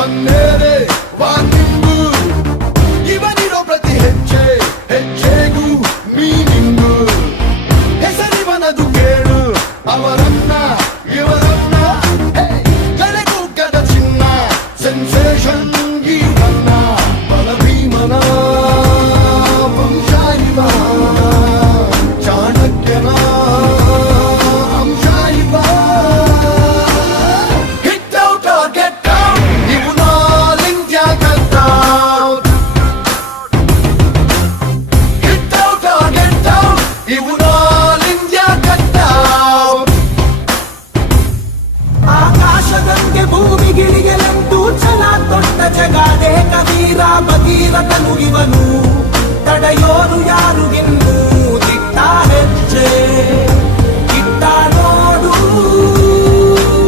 ಸನ್ನೇರೆ ವಾನಿಂಗು ಇವನಿರೋ ಪ್ರತಿ ಹೆಜ್ಜೆ ಹೆಜ್ಜೆಗೂ ಮೀನಿಂಗು ಹೆಸರಿವನದು ಕೇಳು ಅವರನ್ನ ಇವರನ್ನ ಗಳೆಗೂಗದ ಚಿನ್ನ ಸೆನ್ಸೇಷನ್ ಇವನ್ನ ಬಲಭೀಮನ ವಂಶ ಇವ ಚಾಣಕ್ಯನ ಅಂಶ ಇವ hit out or get out ಇವು ನಾಲ್ India cut out hit out or get out ಇವು ನಾಲ್ ಇಂಡಿಯಾ ಕಟ್ ಔಟ್ ಆಕಾಶದಂತೆ ಭೂಮಿಗಿಳಿಯಲೆಂದು ಛಲ ತೊಟ್ಟ ಜಗಾದೆ ಕಬೀರ ಭಗೀರಥನು ಇವನು ತಡೆಯೋರು ಯಾರು ಇನ್ನು ದಿಟ್ಟ ಹೆಜ್ಜೆ